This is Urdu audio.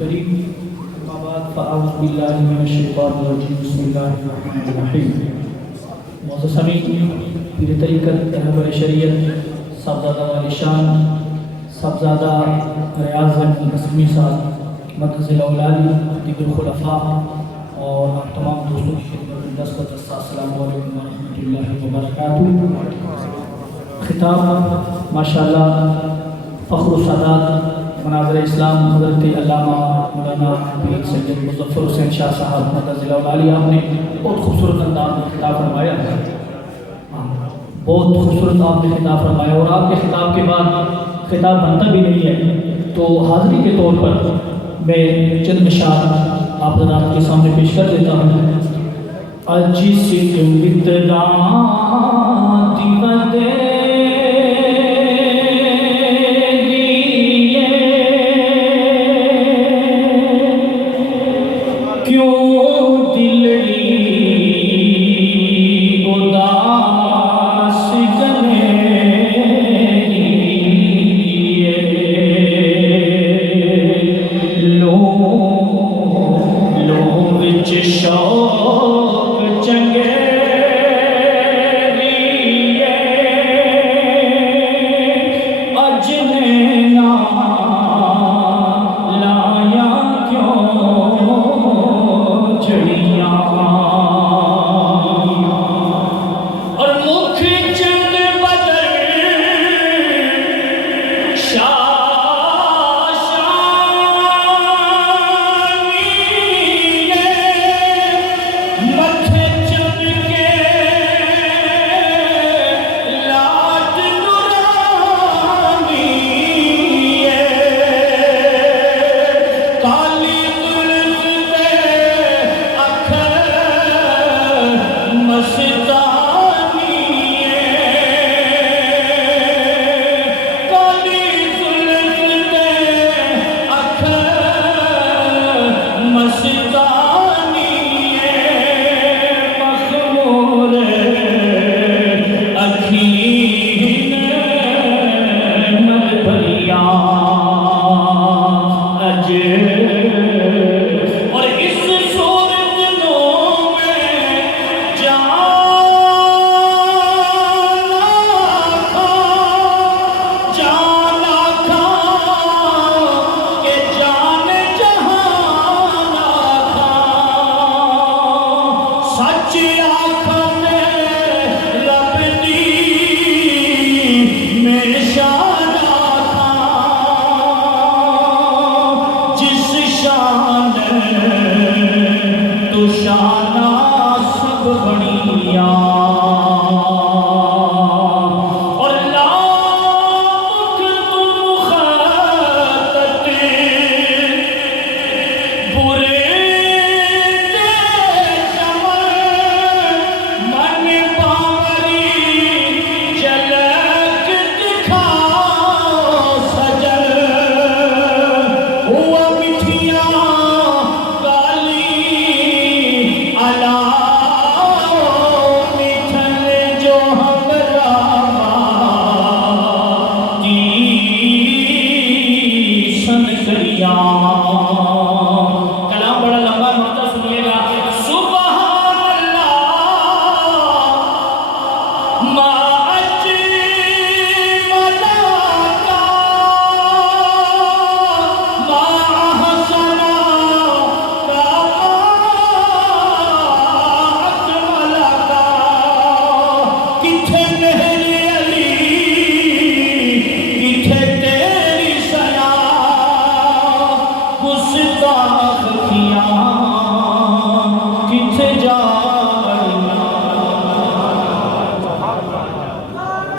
الكريم. أما بعد فأعوذ بالله من الشيطان الرجيم. بسم الله الرحمن الرحيم. معزز سامعین، پیر طریقت رہبر شریعت صاحبزادہ والی شان صاحبزادہ ریاض نسمی صاحب مرکز الاولالی، دیگر خلفاء اور آپ تمام دوستوں کی خدمت میں دست السلام علیکم ورحمۃ اللہ وبرکاتہ. خطاب ماشاءاللہ فخر و سعادت مناظر اسلام حضرت علامہ مولانا پیر سید مظفر حسین شاہ صاحب مرکز الاولالی، آپ نے بہت خوبصورت انداز میں خطاب فرمایا ہے. بہت خوبصورت آپ نے خطاب فرمایا، اور آپ کے خطاب کے بعد خطاب بنتا بھی نہیں ہے، تو حاضری کے طور پر میں چند اشعار آپ حضرات کے سامنے پیش کر دیتا ہوں. اجی سکھ وطران دیوتے Yeah.